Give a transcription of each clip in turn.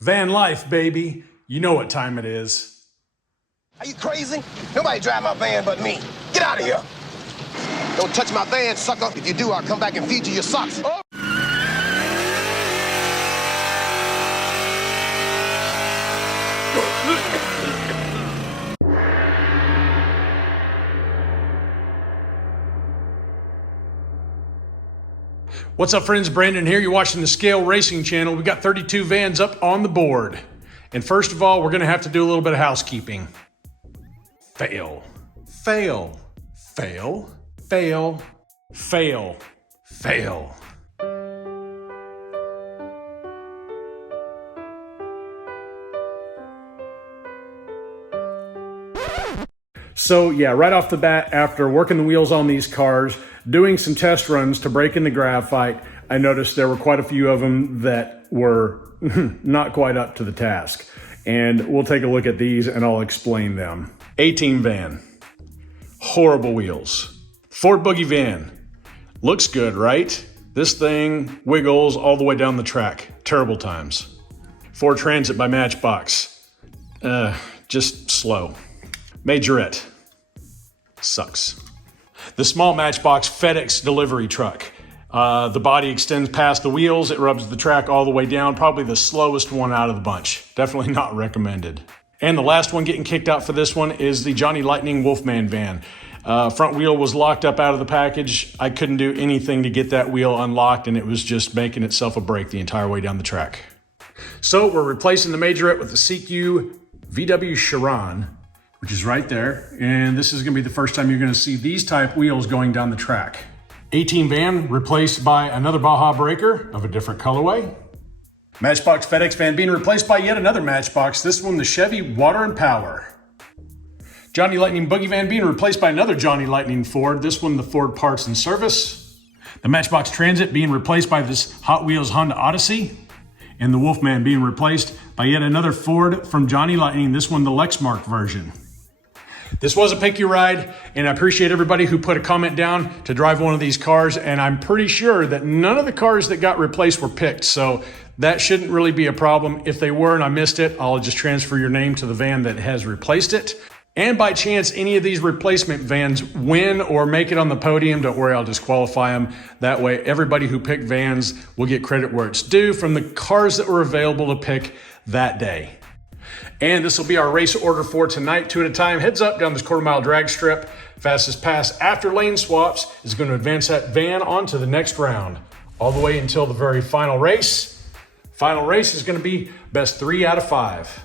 Van life, baby. You know what time it is. Are you crazy? Nobody drive my van but me. Get out of here. Don't touch my van, sucker. If you do, I'll come back and feed you your socks. Oh. What's up, friends? Brandon here. You're watching the Scale Racing channel. We got 32 vans up on the board. And first of all, we're going to have to do a little bit of housekeeping. Fail. Fail. Fail. Fail. Fail. Fail. So yeah, right off the bat, after working the wheels on these cars, doing some test runs to break in the graphite, I noticed there were quite a few of them that were not quite up to the task. And we'll take a look at these and I'll explain them. A-Team van, horrible wheels. Ford Boogie van, looks good, right? This thing wiggles all the way down the track, terrible times. Ford Transit by Matchbox, just slow. Majorette, sucks. The small Matchbox FedEx delivery truck. The body extends past the wheels. It rubs the track all the way down. Probably the slowest one out of the bunch. Definitely not recommended. And the last one getting kicked out for this one is the Johnny Lightning Wolfman van. Front wheel was locked up out of the package. I couldn't do anything to get that wheel unlocked, and it was just making itself a break the entire way down the track. So we're replacing the Majorette with the Siku VW Chiron, which is right there. And this is gonna be the first time you're gonna see these type wheels going down the track. A-Team van replaced by another Baja Breaker of a different colorway. Matchbox FedEx van being replaced by yet another Matchbox, this one the Chevy Water and Power. Johnny Lightning Boogie van being replaced by another Johnny Lightning Ford, this one the Ford Parts and Service. The Matchbox Transit being replaced by this Hot Wheels Honda Odyssey. And the Wolfman being replaced by yet another Ford from Johnny Lightning, this one the Lexmark version. This was a pick your ride, and I appreciate everybody who put a comment down to drive one of these cars, and I'm pretty sure that none of the cars that got replaced were picked, so that shouldn't really be a problem. If they were and I missed it, I'll just transfer your name to the van that has replaced it. And by chance, any of these replacement vans win or make it on the podium, don't worry, I'll disqualify them. That way, everybody who picked vans will get credit where it's due from the cars that were available to pick that day. And this will be our race order for tonight, 2 at a time. Heads up down this quarter-mile drag strip. Fastest pass after lane swaps is going to advance that van on to the next round, all the way until the very final race. Final race is going to be best 3 out of 5.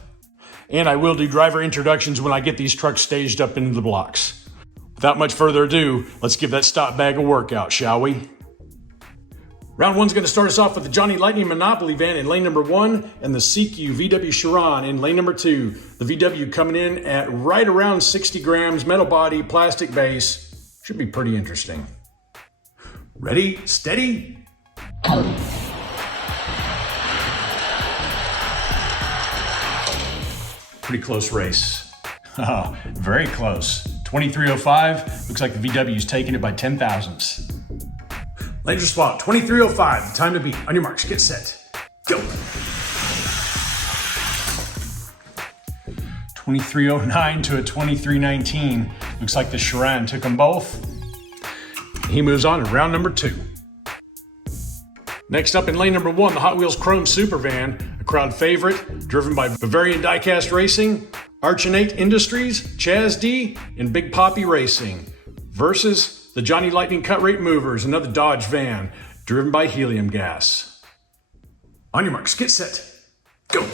And I will do driver introductions when I get these trucks staged up into the blocks. Without much further ado, let's give that stop bag a workout, shall we? Round one's going to start us off with the Johnny Lightning Monopoly van in lane number 1 and the Siku VW Chiron in lane number 2. The VW coming in at right around 60 grams, metal body, plastic base. Should be pretty interesting. Ready, steady, go. Pretty close race. Oh, very close. 23:05. Looks like the VW's taking it by 10 thousandths. Laser swap, 23:05, the time to beat. On your marks, get set, go. 23:09 to a 23:19. Looks like the Chiron took them both. He moves on to round number 2. Next up in lane number 1, the Hot Wheels Chrome Super Van, a crowd favorite, driven by Bavarian Diecast Racing, Archinate Industries, Chaz D, and Big Poppy Racing, versus the Johnny Lightning Cut Rate Movers, another Dodge van, driven by helium gas. On your marks, get set, go.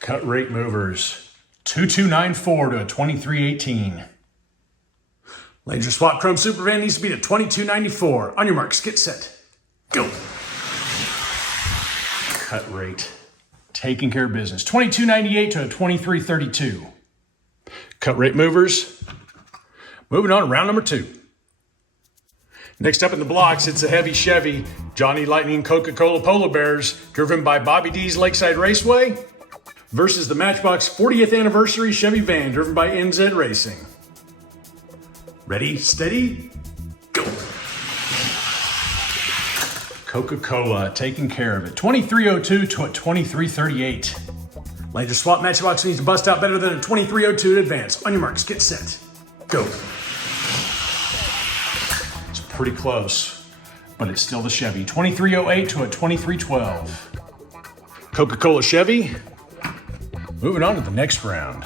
Cut Rate Movers, 2294 to a 2318. Laser swap Chrome Super Van needs to be to 2294. On your marks, get set, go. Cut Rate, taking care of business, 2298 to a 2332. Cut Rate Movers, moving on to round number 2. Next up in the blocks, it's a heavy Chevy Johnny Lightning Coca-Cola Polar Bears, driven by Bobby D's Lakeside Raceway, versus the Matchbox 40th Anniversary Chevy van, driven by NZ Racing. Ready, steady, go. Coca-Cola taking care of it. 2302 to a 2338. Laser swap Matchbox needs to bust out better than a 2302 to advance. On your marks, get set, go. It's pretty close, but it's still the Chevy. 2308 to a 2312. Coca-Cola Chevy. Moving on to the next round.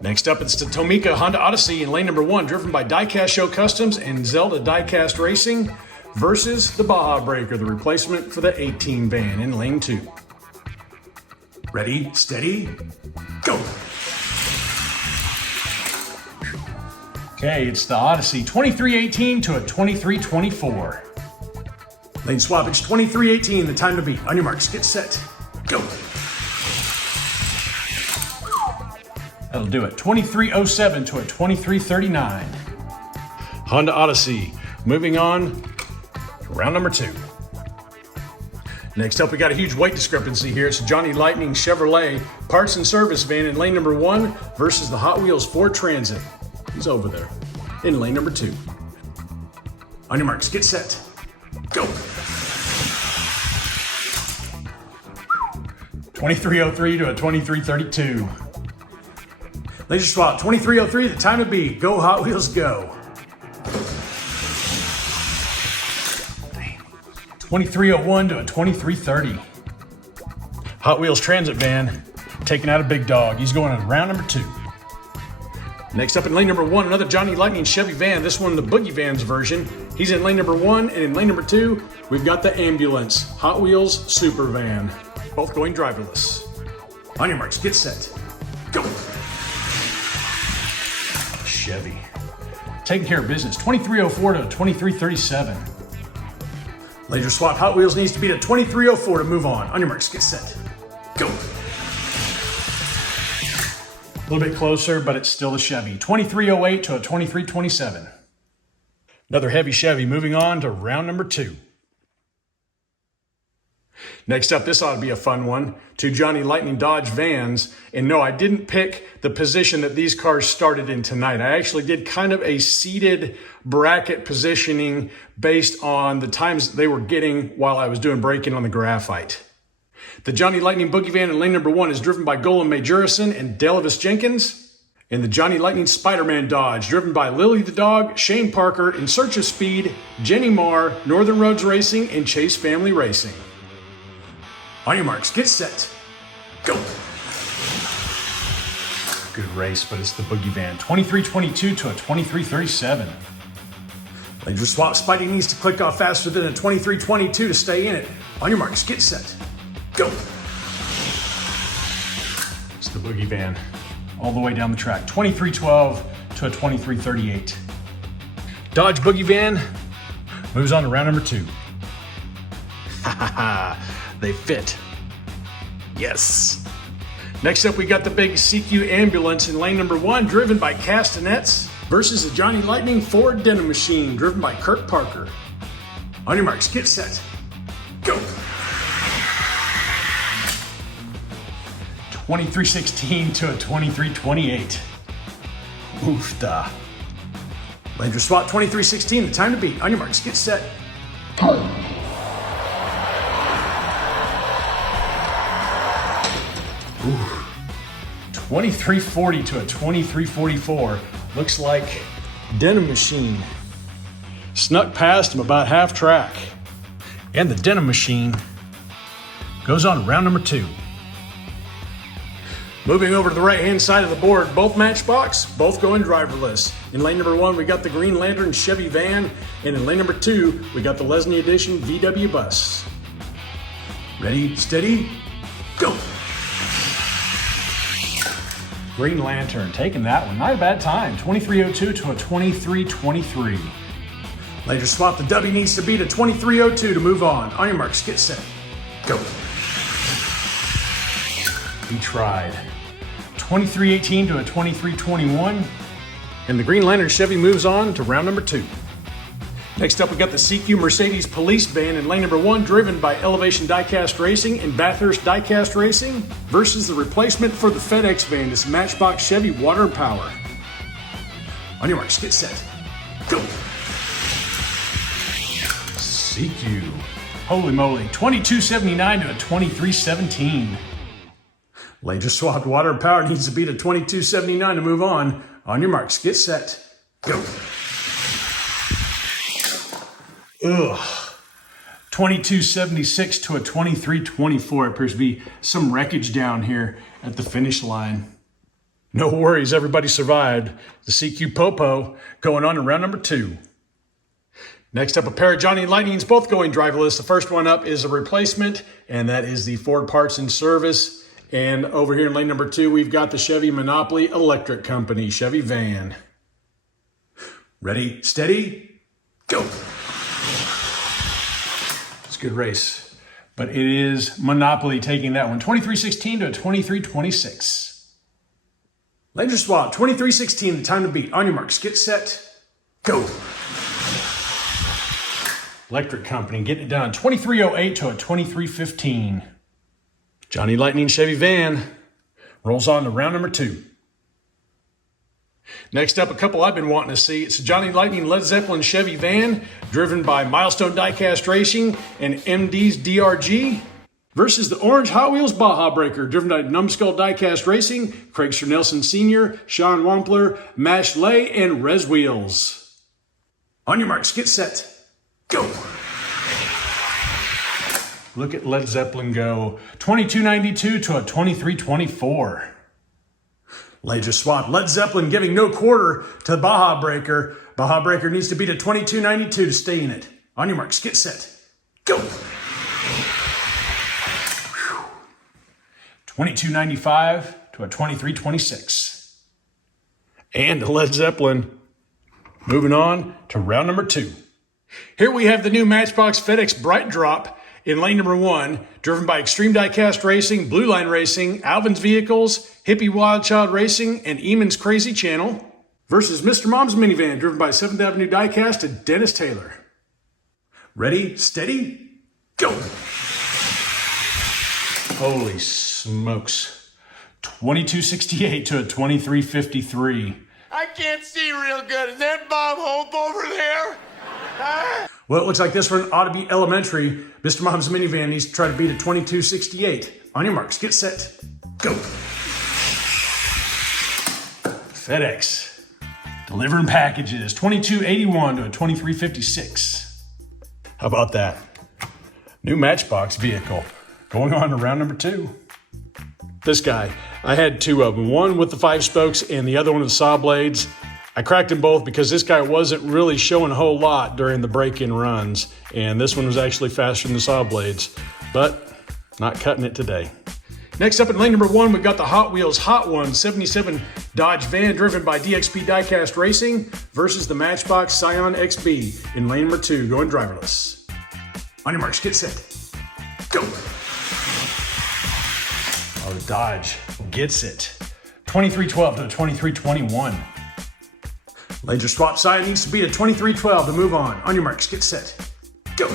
Next up, it's the Tomica Honda Odyssey in lane number 1, driven by Diecast Show Customs and Zelda Diecast Racing, versus the Baja Breaker, the replacement for the 18 van in lane 2. Ready, steady, go. Okay, it's the Odyssey, 2318 to a 2324. Lane swappage, 2318, the time to beat. On your marks, get set, go. That'll do it. 2307 to a 2339. Honda Odyssey. Moving on to round number 2. Next up, we got a huge weight discrepancy here. It's Johnny Lightning Chevrolet parts and service van in lane number 1 versus the Hot Wheels Ford Transit. He's over there in lane number 2. On your marks, get set, go. 2303 to a 2332. Laser swap, 2303, the time to beat. Go Hot Wheels, go. 2301 to a 2330. Hot Wheels Transit van taking out a big dog. He's going on round number 2. Next up in lane number 1, another Johnny Lightning Chevy van. This one, the Boogie Vans version. He's in lane number 1, and in lane number 2, we've got the Ambulance Hot Wheels Super Van. Both going driverless. On your marks, get set, go. Chevy. Taking care of business. 2304 to 2337. Laser swap Hot Wheels needs to beat a 2304 to move on. On your marks, get set, go. A little bit closer, but it's still the Chevy. 2308 to a 2327. Another heavy Chevy. Moving on to round number 2. Next up, this ought to be a fun one. 2 Johnny Lightning Dodge vans. And no, I didn't pick the position that these cars started in tonight. I actually did kind of a seated bracket positioning based on the times they were getting while I was doing break-in on the graphite. The Johnny Lightning Boogie Van in lane number 1 is driven by Golan Majorison and Delavis Jenkins. And the Johnny Lightning Spider-Man Dodge, driven by Lily the Dog, Shane Parker, In Search of Speed, Jenny Marr, Northern Roads Racing, and Chase Family Racing. On your marks, get set, go. Good race, but it's the Boogie Van. 2322 to a 2337. Laser swap, Spidey needs to click off faster than a 2322 to stay in it. On your marks, get set, go. It's the Boogie Van, all the way down the track. 2312 to a 2338. Dodge Boogie Van moves on to round number 2. Ha ha ha. They fit. Yes. Next up, we got the big Siku Ambulance in lane number 1, driven by Castanets, versus the Johnny Lightning Ford Denim Machine, driven by Kirk Parker. On your marks, get set, go. 2316 to a 2328. Oofda. Laser swap, 2316, the time to beat. On your marks, get set, go. 2340 to a 2344. Looks like Denim Machine snuck past him about half track. And the Denim Machine goes on to round number 2. Moving over to the right-hand side of the board, both Matchbox, both going driverless. In lane number 1, we got the Green Lantern Chevy van, and in lane number 2, we got the Lesney Edition VW bus. Ready, steady, go. Green Lantern taking that one. Not a bad time. 2302 to a 2323. Laser swap. The W needs to beat a 2302 to move on. On your marks, get set, go. He tried. 2318 to a 2321. And the Green Lantern Chevy moves on to round number 2. Next up, we got the Siku Mercedes Police Van in lane number 1, driven by Elevation Diecast Racing and Bathurst Diecast Racing, versus the replacement for the FedEx van, this Matchbox Chevy Water and Power. On your marks, get set, go. Siku. Holy moly, 2279 to a 2317. Laser swapped water and power needs to beat a 2279 to move on. On your marks, get set, go. Ugh. 2276 to a 2324. Appears to be some wreckage down here at the finish line. No worries, everybody survived. The CQ Popo going on to round number 2. Next up, a pair of Johnny Lightnings, both going driverless. The first one up is a replacement, and that is the Ford Parts and Service. And over here in lane number 2, we've got the Chevy Monopoly Electric Company, Chevy van. Ready, steady, go. It's a good race, but it is Monopoly taking that one. 2316 to a 2326. Laser swap, 2316, the time to beat. On your marks, get set, go. Electric Company getting it done. 2308 to a 2315. Johnny Lightning Chevy van rolls on to round number 2. Next up, a couple I've been wanting to see. It's a Johnny Lightning Led Zeppelin Chevy van driven by Milestone Diecast Racing and MD's DRG versus the Orange Hot Wheels Baja Breaker driven by Numbskull Diecast Racing, Craig Sir Nelson Sr., Sean Wampler, Mash Lay, and Rez Wheels. On your marks, get set, go. Look at Led Zeppelin go. 2292 to a 2324. Laser swap. Led Zeppelin giving no quarter to Baja Breaker. Baja Breaker needs to beat a 2292 to stay in it. On your marks, get set, go. 2295 to a 2326. And Led Zeppelin moving on to round number 2. Here we have the new Matchbox FedEx Bright Drop in lane number 1, driven by Extreme Diecast Racing, Blue Line Racing, Alvin's Vehicles, Hippie Wild Child Racing, and Eamon's Crazy Channel, versus Mr. Mom's Minivan, driven by 7th Avenue Diecast and Dennis Taylor. Ready, steady, go. Holy smokes. 2268 to a 2353. I can't see real good. Is that Bob Hope over there? Huh? Well, it looks like this one ought to be elementary. Mr. Mom's Minivan needs to try to beat a 2268. On your marks, get set, go. FedEx, delivering packages, 2281 to a 2356. How about that? New Matchbox vehicle, going on to round number 2. This guy, I had 2 of them, one with the 5 spokes and the other one with the saw blades. I cracked them both because this guy wasn't really showing a whole lot during the break-in runs, and this one was actually faster than the saw blades, but not cutting it today. Next up in lane number 1, we've got the Hot Wheels Hot One 77 Dodge van driven by DXP Diecast Racing versus the Matchbox Scion XB in lane number 2, going driverless. On your marks, get set, go. Oh, the Dodge gets it. 2312 to 2321. Laser swap side needs to beat a 2312 to move on. On your marks, get set, go.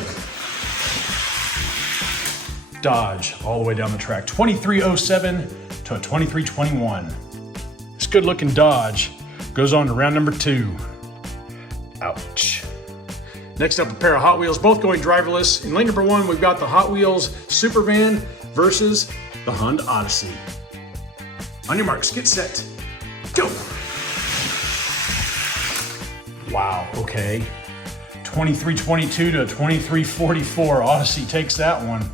Dodge all the way down the track. 2307 to a 2321. This good looking Dodge goes on to round number 2. Ouch. Next up, a pair of Hot Wheels, both going driverless. In lane number 1, we've got the Hot Wheels Supervan versus the Honda Odyssey. On your marks, get set, go. Wow, okay. 2322 to 2344. Odyssey takes that one.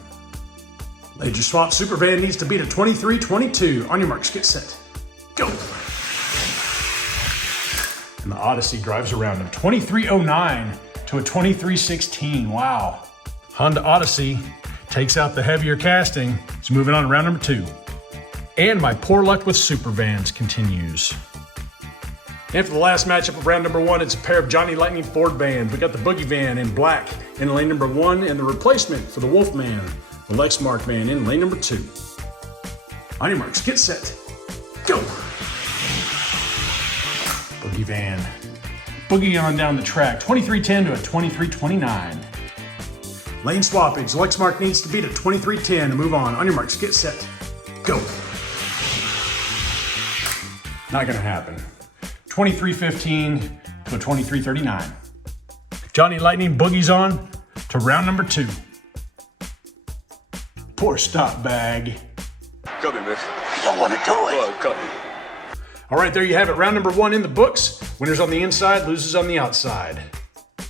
Laser swap Supervan needs to beat a 2322. On your marks, get set, go. And the Odyssey drives around him. 2309 to a 2316. Wow. Honda Odyssey takes out the heavier casting. It's moving on to round number 2. And my poor luck with Supervans continues. And for the last matchup of round number 1, it's a pair of Johnny Lightning Ford vans. We got the Boogie van in black in lane number 1 and the replacement for the Wolfman, the Lexmark van in lane number 2. On your marks, get set, go. Boogie van. Boogie on down the track, 2310 to a 2329. Lane swappings. Lexmark needs to beat a 2310 to move on. On your marks, get set, go. Not gonna happen. 2315 to a 2339. Johnny Lightning Boogie's on to round number 2. Poor stop bag. Cut me, man. I don't want to do it. Oh, cut me. All right, there you have it. Round number 1 in the books. Winners on the inside, losers on the outside.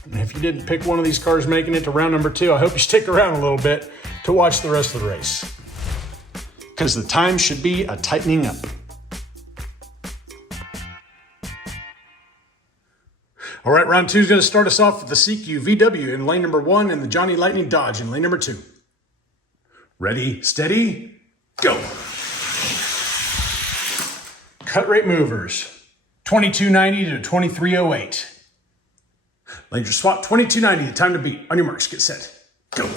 And if you didn't pick one of these cars making it to round number 2, I hope you stick around a little bit to watch the rest of the race. Because the time should be a tightening up. All right, round 2 is going to start us off with the Siku VW in lane number 1 and the Johnny Lightning Dodge in lane number 2. Ready, steady, go. Cut rate movers, 2290 to 2308. Laser swap, 2290, the time to beat. On your marks, get set, go.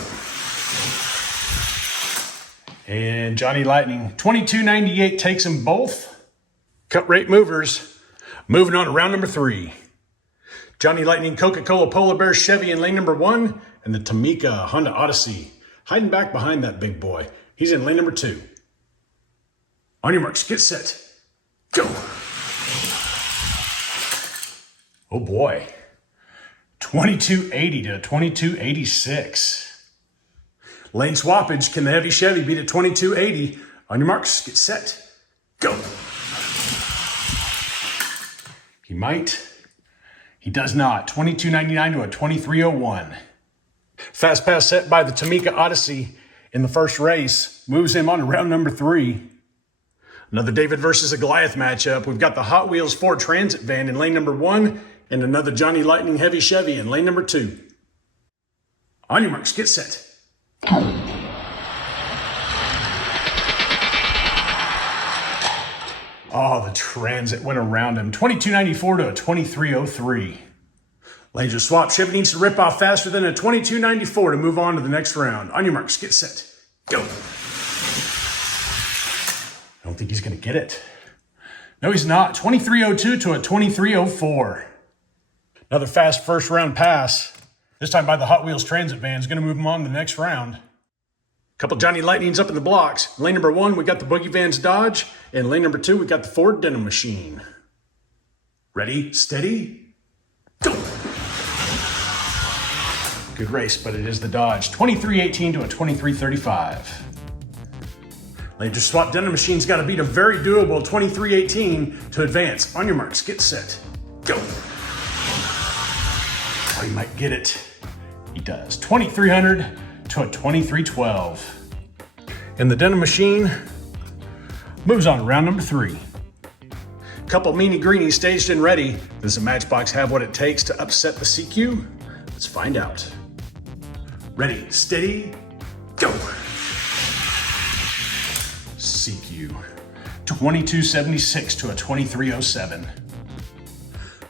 And Johnny Lightning, 2298 takes them both. Cut rate movers, moving on to round number 3. Johnny Lightning, Coca-Cola Polar Bear Chevy in lane number 1, and the Tamika Honda Odyssey, hiding back behind that big boy. He's in lane number 2. On your marks, get set, go. Oh boy. 2280 to 2286. Lane swappage. Can the heavy Chevy beat a 2280? On your marks, get set, go. He might. He does not. 2299 to a 2301. Fast pass set by the Tamika Odyssey in the first race moves him on to round number 3. Another David versus a Goliath matchup. We've got the Hot Wheels Ford Transit van in lane number 1 and another Johnny Lightning heavy Chevy in lane number 2. On your marks, get set. Oh, the Transit went around him. 2294 to a 2303. Laser swap. Chevy needs to rip off faster than a 2294 to move on to the next round. On your marks, get set, go. I don't think he's going to get it. No, he's not. 2302 to a 2304. Another fast first round pass. This time by the Hot Wheels Transit van is going to move him on to the next round. Couple Johnny Lightnings up in the blocks. Lane number 1, we got the Boogie Vans Dodge. And lane number 2, we got the Ford Denim Machine. Ready, steady, go. Good race, but it is the Dodge. 2318 to a 2335. Laser swap. Denim Machine's got to beat a very doable 2318 to advance. On your marks, get set, go. Oh, he might get it. He does. 2300 to a 2312. And the Denim Machine moves on to round number 3. Couple meanie greenies staged and ready. Does the Matchbox have what it takes to upset the Siku? Let's find out. Ready, steady, go. Siku, 2276 to a 2307.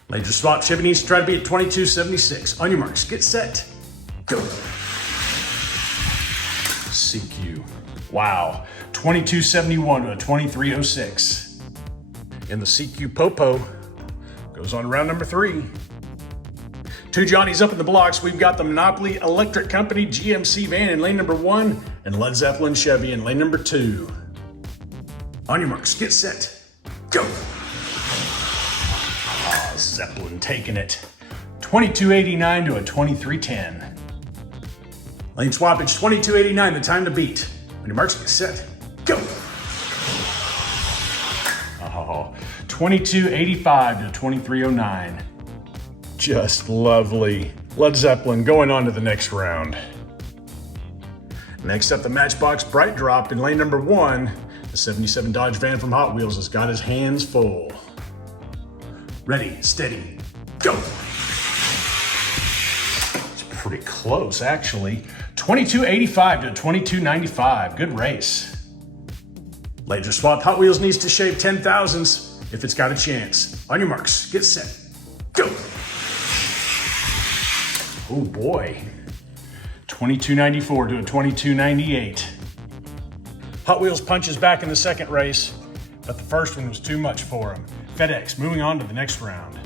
Laser swap. Chevy needs to try to beat a 2276. On your marks, get set, go. Siku. Wow. 2271 to a 2306. And the Siku Popo goes on round number 3. 2 Johnnies up in the blocks. We've got the Monopoly Electric Company GMC van in lane number 1 and Led Zeppelin Chevy in lane number 2. On your marks, get set, go. Oh, Zeppelin taking it. 2289 to a 2310. Lane swappage, 2289, the time to beat. On your marks, get set, go. Oh, 2285 to 2309. Just lovely. Led Zeppelin going on to the next round. Next up, the Matchbox Bright Drop in lane number 1. The 77 Dodge van from Hot Wheels has got his hands full. Ready, steady, go. It's pretty close, actually. 2285 to 2295. Good race. Laser swap. Hot Wheels needs to shave 10 thousandths if it's got a chance. On your marks, get set, go. Oh boy. 2294 to a 2298. Hot Wheels punches back in the second race, but the first one was too much for him. FedEx moving on to the next round.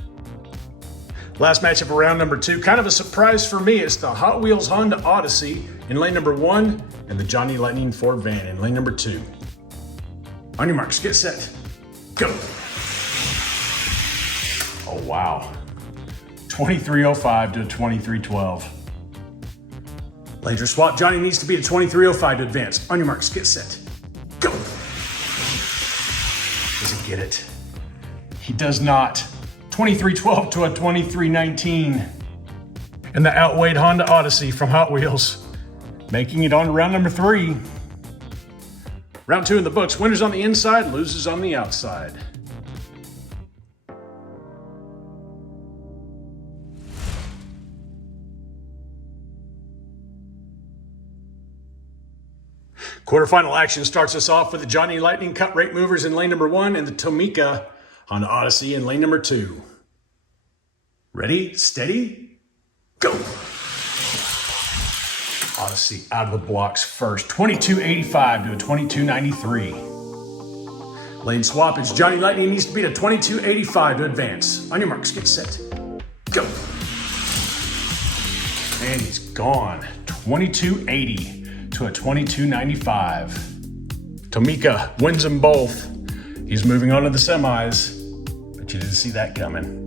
Last matchup of round number 2, kind of a surprise for me. It's the Hot Wheels Honda Odyssey in lane number 1 and the Johnny Lightning Ford van in lane number 2. On your marks, get set, go. Oh wow. 2305 to 2312. Laser swap, Johnny needs to beat a 23.05 to advance. On your marks, get set, go. Does he get it? He does not. 23.12 to a 23.19. And the outweighed Honda Odyssey from Hot Wheels, making it on to round number 3. Round 2 in the books. Winners on the inside, losers on the outside. Quarterfinal action starts us off with the Johnny Lightning cut rate movers in lane number 1 and the Tomica Honda Odyssey in lane number 2. Ready, steady, go. Odyssey out of the blocks first, 22.85 to a 22.93. Lane swappage, Johnny Lightning needs to beat a 22.85 to advance. On your marks, get set, go. And he's gone, 22.80 to a 22.95. Tomica wins them both. He's moving on to the semis, but you didn't see that coming.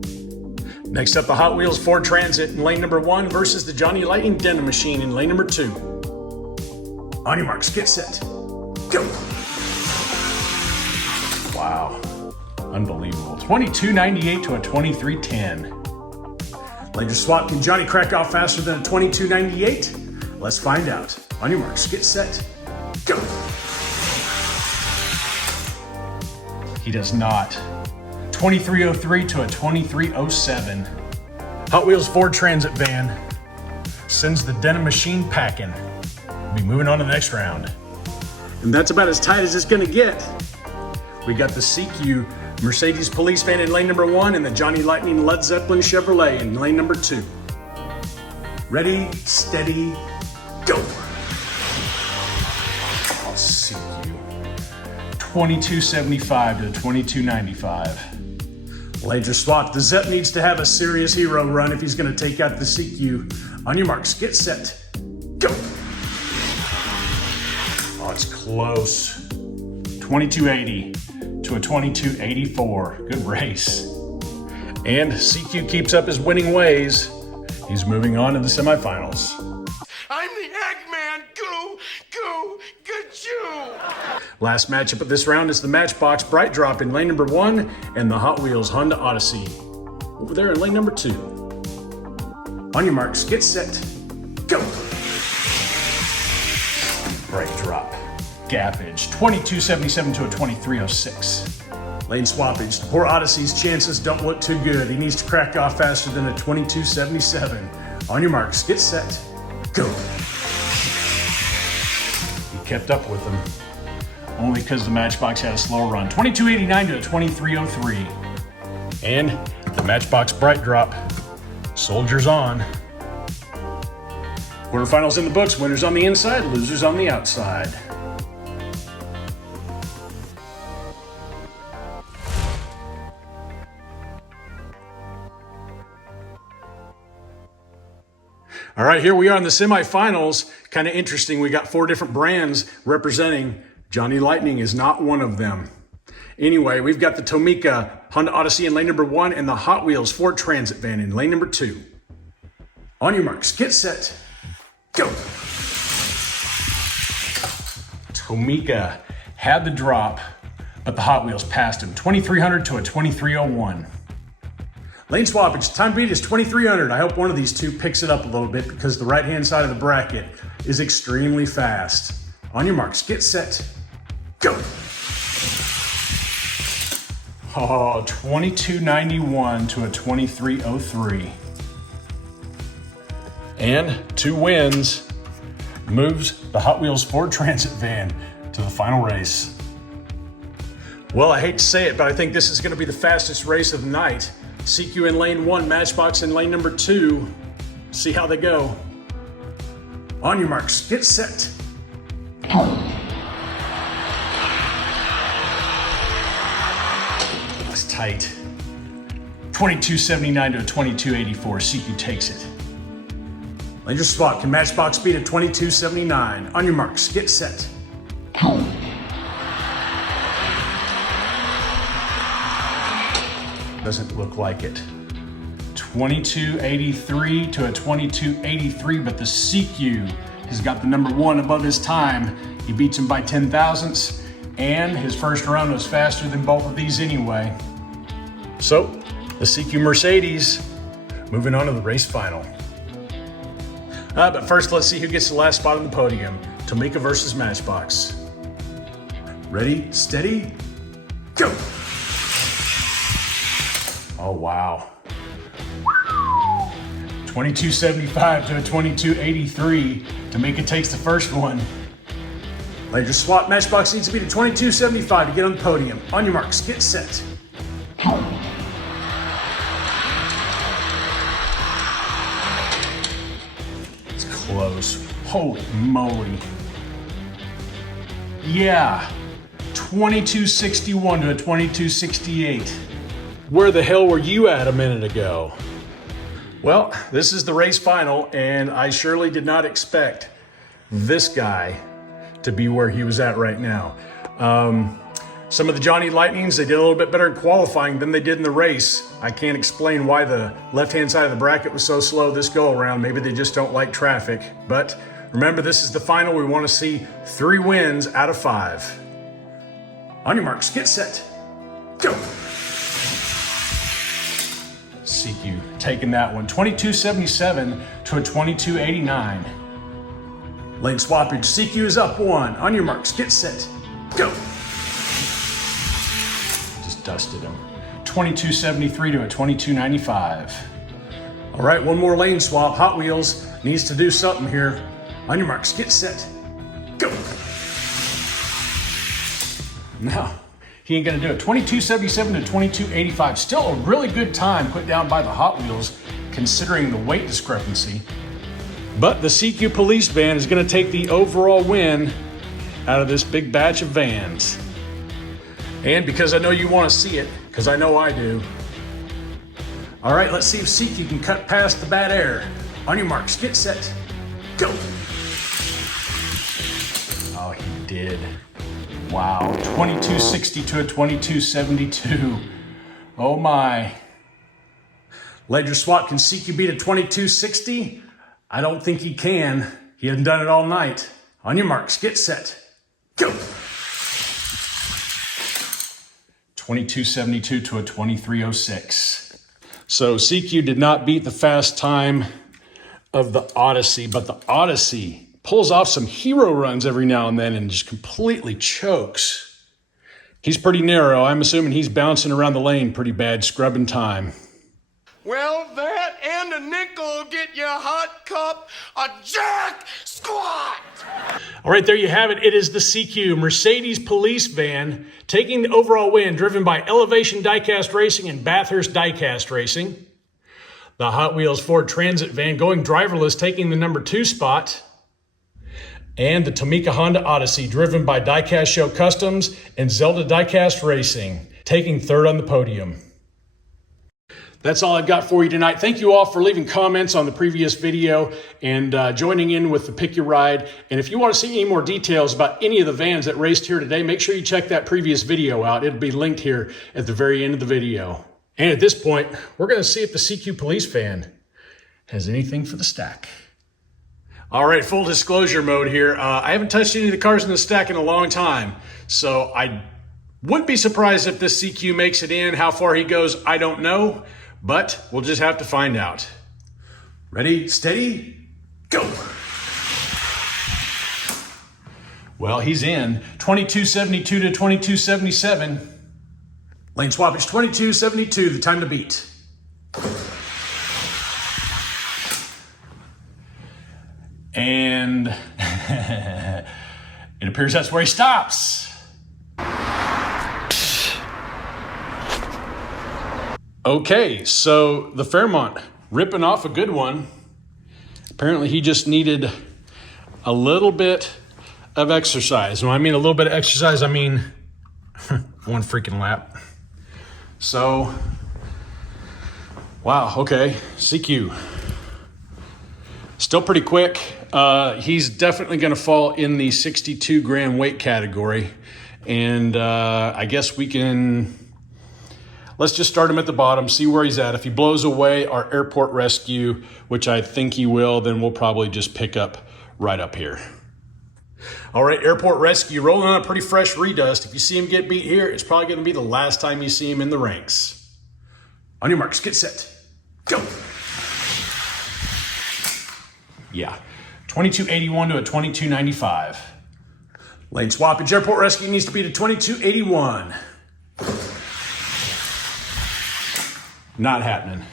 Next up, the Hot Wheels Ford Transit in lane number 1 versus the Johnny Lightning Denim Machine in lane number 2. On your marks, get set, go. Wow, unbelievable. 22.98 to a 23.10. Laser swap, can Johnny crack off faster than a 22.98? Let's find out. On your marks, get set, go. He does not. 23.03 to a 23.07. Hot Wheels Ford Transit van sends the Denim Machine packing. We'll be moving on to the next round. And that's about as tight as it's gonna get. We got the Siku Mercedes Police van in lane number 1 and the Johnny Lightning Led Zeppelin Chevrolet in lane number 2. Ready, steady, go. I'll see you. 22.75 to 22.95. Laser swap. The Zepp needs to have a serious hero run if he's going to take out the CQ. On your marks, get set, go. Oh, it's close. 22.80 to a 22.84. Good race. And CQ keeps up his winning ways. He's moving on to the semifinals. I'm the Eggman. Go, go, gachoo. Last matchup of this round is the Matchbox Bright Drop in lane number 1 and the Hot Wheels Honda Odyssey over there in lane number 2. On your marks, get set, go. Bright Drop. Gappage, 22.77 to a 23.06. Lane swappage. The poor Odyssey's chances don't look too good. He needs to crack off faster than a 22.77. On your marks, get set, go. He kept up with them. Only because the Matchbox had a slow run. 22.89 to a 23.03. And the Matchbox Bright Drop. Soldiers on. Quarterfinals in the books. Winners on the inside, losers on the outside. All right, here we are in the semifinals. Kind of interesting. We got 4 different brands representing. Johnny Lightning is not one of them. Anyway, we've got the Tomica Honda Odyssey in lane number 1 and the Hot Wheels Ford Transit van in lane number 2. On your marks, get set, go. Tomica had the drop, but the Hot Wheels passed him. 2300 to a 2301. Lane swappage, time to beat is 2300. I hope one of these two picks it up a little bit because the right-hand side of the bracket is extremely fast. On your marks, get set, go. Oh, 2291 to a 2303. And 2 wins moves the Hot Wheels Ford Transit van to the final race. Well, I hate to say it, but I think this is going to be the fastest race of the night. CQ in lane 1, Matchbox in lane number 2. See how they go. On your marks, get set. That's tight. 22.79 to a 22.84. CQ takes it. Laser swap. Can Matchbox beat at 22.79? On your marks, get set. Doesn't look like it. 22.83 to a 22.83, but the CQ He's got the number 1 above his time. He beats him by 10 thousandths, and his first run was faster than both of these anyway. So, the Siku Mercedes moving on to the race final. But first, let's see who gets the last spot on the podium. Tamika versus Matchbox. Ready, steady, go! Oh, wow. 2275 to a 2283. Tamika takes the first one. Later swap, Matchbox needs to beat a 2275 to get on the podium. On your marks, get set. It's close. Holy moly. Yeah, 2261 to a 2268. Where the hell were you at a minute ago? Well, this is the race final, and I surely did not expect this guy to be where he was at right now. Some of the Johnny Lightnings, they did a little bit better in qualifying than they did in the race. I can't explain why the left-hand side of the bracket was so slow this go-around. Maybe they just don't like traffic. But remember, this is the final. We want to see 3 wins out of 5. On your marks, get set, go! Siku taking that one, 2277 to a 2289. Lane swappage, Siku is up 1. On your marks, get set, go! Just dusted him. 2273 to a 2295. All right, one more lane swap. Hot Wheels needs to do something here. On your marks, get set, go! No, he ain't gonna do it. 2277 to 2285. Still a really good time put down by the Hot Wheels, considering the weight discrepancy. But the Siku police van is gonna take the overall win out of this big batch of vans. And because I know you wanna see it, because I know I do. All right, let's see if Siku can cut past the bad air. On your marks, get set, go! Oh, he did. Wow, 2260 to a 2272. Oh my. Ledger swap, can Siku beat a 2260? I don't think he can. He hasn't done it all night. On your marks, get set, go! 2272 to a 2306. So Siku did not beat the fast time of the Odyssey, but the Odyssey pulls off some hero runs every now and then and just completely chokes. He's pretty narrow. I'm assuming he's bouncing around the lane pretty bad, scrubbing time. Well, that and a nickel will get you a hot cup of jack squat. All right, there you have it. It is the Siku Mercedes police van taking the overall win, driven by Elevation Diecast Racing and Bathurst Diecast Racing. The Hot Wheels Ford Transit van going driverless, taking the number 2 spot. And the Tamika Honda Odyssey, driven by Diecast Show Customs and Zelda Diecast Racing, taking 3rd on the podium. That's all I've got for you tonight. Thank you all for leaving comments on the previous video and joining in with the Pick Your Ride. And if you want to see any more details about any of the vans that raced here today, make sure you check that previous video out. It'll be linked here at the very end of the video. And at this point, we're going to see if the Siku police van has anything for the stack. All right, full disclosure mode here. I haven't touched any of the cars in the stack in a long time, so I wouldn't be surprised if this Siku makes it in. How far he goes, I don't know, but we'll just have to find out. Ready, steady, go! Well, he's in. 2272 to 2277. Lane swappage, 2272, the time to beat. And it appears that's where he stops. Okay, so the Fairmont ripping off a good one. Apparently he just needed a little bit of exercise. When I mean a little bit of exercise, I mean one freaking lap. So, wow, okay, Siku. Still pretty quick. He's definitely going to fall in the 62 gram weight category. And I guess let's just start him at the bottom, see where he's at. If he blows away our airport rescue, which I think he will, then we'll probably just pick up right up here. All right, Airport Rescue rolling on a pretty fresh redust. If you see him get beat here, it's probably going to be the last time you see him in the ranks. On your marks, get set, go. Yeah, 2281 to a 2295. Lane swappage, Airport Rescue needs to be to 2281. Not happening.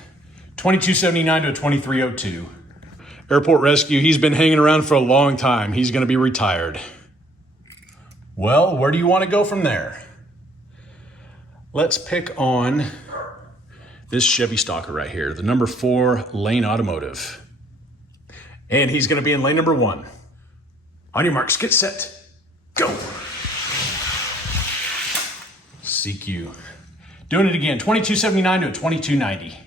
2279 to a 2302. Airport Rescue, he's been hanging around for a long time. He's going to be retired. Well, where do you want to go from there? Let's pick on this Chevy Stalker right here, the number 4 Lane Automotive. And he's going to be in lane number 1. On your marks, get set, go. Siku. Doing it again, 2279 to a 2290.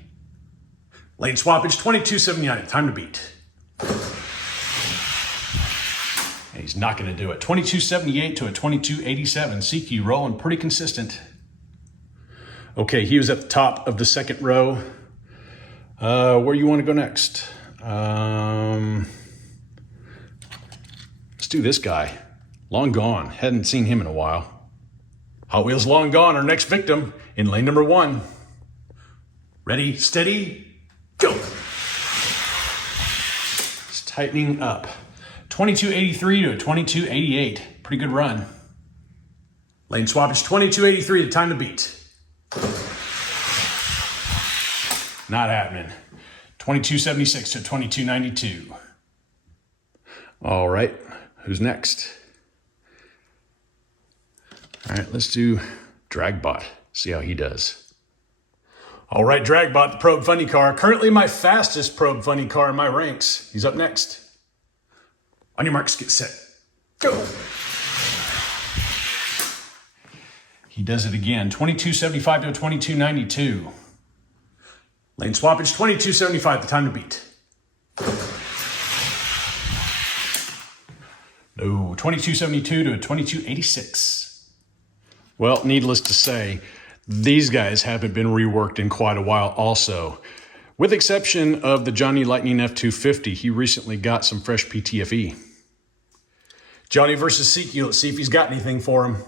Lane swappage, 2279, time to beat. And he's not going to do it. 2278 to a 2287. Siku rolling pretty consistent. Okay, he was at the top of the second row. Where you want to go next? Let's do this guy. Long gone. Hadn't seen him in a while. Hot Wheels long gone. Our next victim in lane number 1. Ready, steady, go. It's tightening up. 2283 to a 2288. Pretty good run. Lane swappage, 2283, the time to beat. Not happening. 2276 to 2292. All right, who's next? All right, let's do Dragbot. See how he does. All right, Dragbot, the Probe Funny car. Currently my fastest Probe Funny car in my ranks. He's up next. On your marks, get set, go. He does it again. 2275 to a 2292. Lane swappage, 2275, the time to beat. No, 2272 to a 2286. Well, needless to say, these guys haven't been reworked in quite a while also. With exception of the Johnny Lightning F250, he recently got some fresh PTFE. Johnny versus Siku, let's see if he's got anything for him.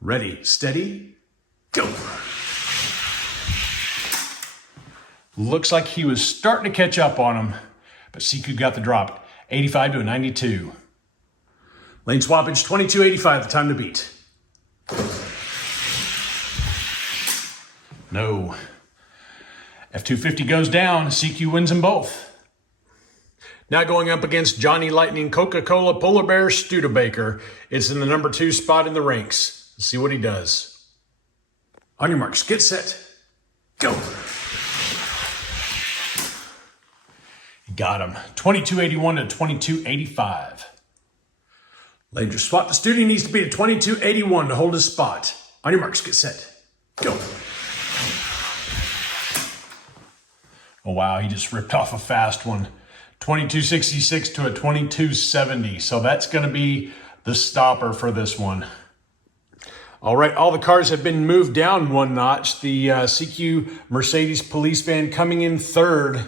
Ready, steady, go. Looks like he was starting to catch up on him, but Siku got the drop. 85 to a 92. Lane swappage, 2285, the time to beat. No. F250 goes down. Siku wins them both. Now going up against Johnny Lightning Coca-Cola Polar Bear Studebaker. It's in the number 2 spot in the ranks. Let's see what he does. On your marks, get set, go. He got him. 2281 to 2285. Langer swap. The studio needs to be at 2281 to hold his spot. On your marks, get set, go. Oh, wow, he just ripped off a fast one. 2266 to a 2270. So that's going to be the stopper for this one. All right, all the cars have been moved down one notch. The CQ Mercedes police van coming in 3rd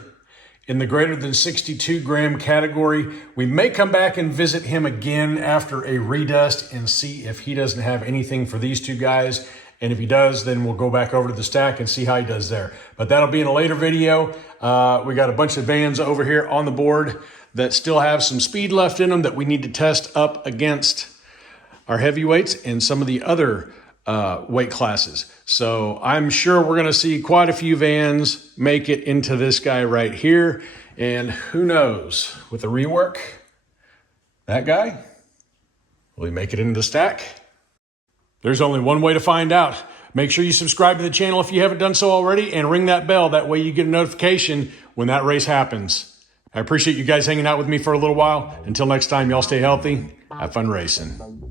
in the greater than 62 gram category. We may come back and visit him again after a redust and see if he doesn't have anything for these two guys. And if he does, then we'll go back over to the stack and see how he does there. But that'll be in a later video. We got a bunch of vans over here on the board that still have some speed left in them that we need to test up against our heavyweights and some of the other weight classes. So I'm sure we're going to see quite a few vans make it into this guy right here. And who knows, with the rework, that guy, will he make it into the stack? There's only one way to find out. Make sure you subscribe to the channel if you haven't done so already and ring that bell. That way you get a notification when that race happens. I appreciate you guys hanging out with me for a little while. Until next time, y'all stay healthy. Have fun racing.